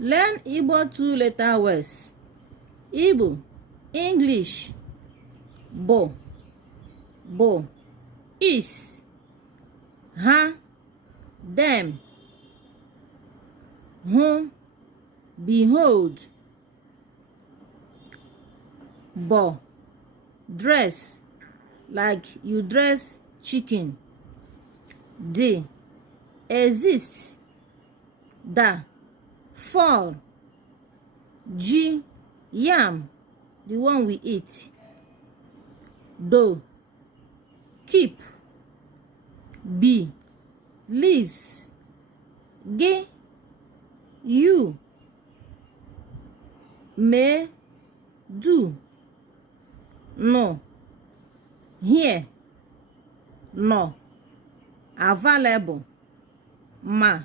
Learn Igbo 2-letter words. Igbo, English, bo, is, ha, them, whom, behold, bo, dress, like you dress chicken, de, exist, da, fall, g, yam, the one we eat, do, keep, b, leaves, ge, you, may, do, no, here, no, available, ma,